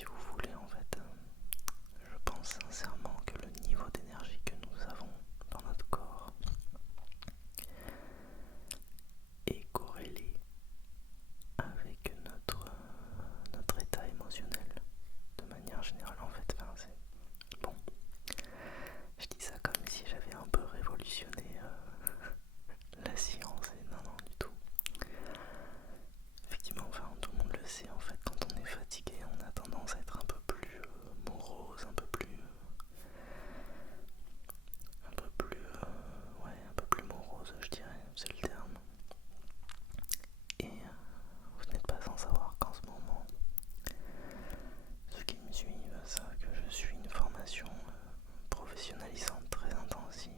si vous voulez, en fait, je pense sincèrement que le niveau d'énergie que nous avons dans notre corps est corrélé avec notre état émotionnel de manière générale. En fait, c'est bon. Je dis ça comme si j'avais un peu révolutionné la science, et non, du tout. Effectivement, tout le monde le sait, en fait, quand on est fatigué, on a tendance à être un peu plus morose, un peu plus morose, je dirais, c'est le terme. Et vous n'êtes pas sans savoir qu'en ce moment, ceux qui me suivent savent que je suis une formation professionnalisante très intensive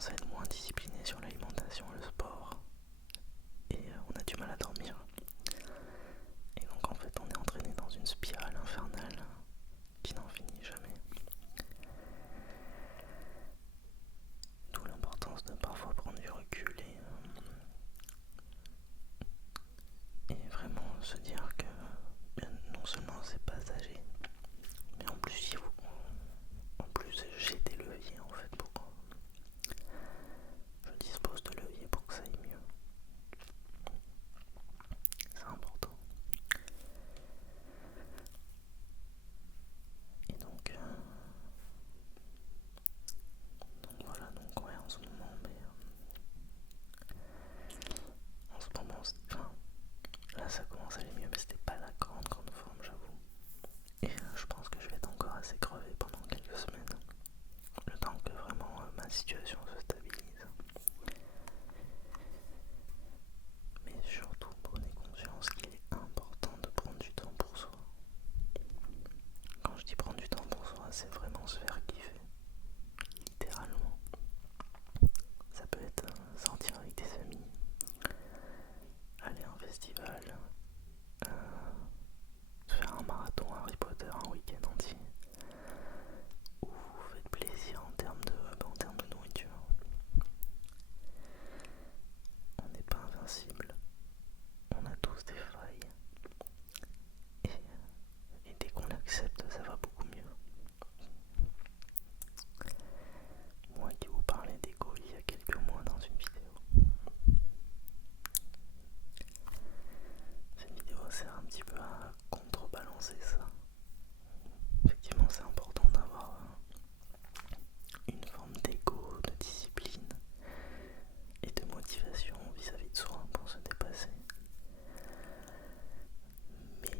commence à être moins discipliné sur l'alimentation et le sport, et on a du mal à dormir. Et donc en fait on est entraîné dans une spirale infernale qui n'en finit jamais. D'où l'importance de parfois prendre du recul et vraiment se dire que non seulement c'est passager, mais en plus j'ai des leviers en fait pour je dispose de leviers pour que ça aille mieux. C'est important. Et donc voilà, donc ouais, en ce moment enfin, là ça commence à aller mieux, mais c'était pas la grande forme, j'avoue. Et je pense que je vais être encore assez crevé pendant quelques semaines, le temps que vraiment ma situation se stabilise. Mais surtout, prenez conscience qu'il est important de prendre du temps pour soi. Quand je dis prendre du temps pour soi, c'est vraiment se faire kiffer, littéralement. Ça peut être sortir avec des amis, aller à un festival, faire un marathon Harry Potter un week-end entier, ou vous faites plaisir en termes de nourriture. On n'est pas invincible, on a tous des failles, et dès qu'on l'accepte, ça va beaucoup mieux. Moi qui vous parlais d'ego il y a quelques mois dans une vidéo, cette vidéo sert un petit peu à contrebalancer ça. Effectivement, c'est important d'avoir une forme d'ego, de discipline et de motivation vis-à-vis de soi pour se dépasser. Mais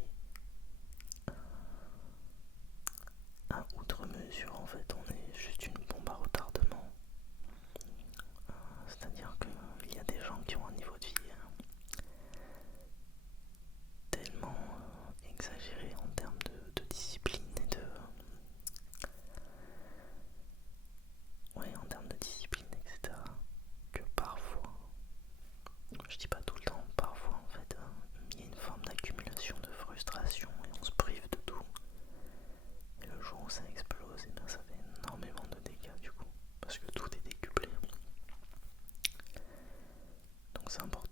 à outre mesure, en fait, on est juste une bombe à retardement. C'est-à-dire qu'il y a des gens qui ont un niveau de vie tellement exagéré en termes de discipline et en termes de discipline, etc., que parfois, je dis pas tout le temps, parfois en fait, il y a une forme d'accumulation de frustration et on se prive de tout. Et le jour où ça explose, et bien ça fait énormément de dégâts du coup, parce que tout est décuplé. Donc c'est important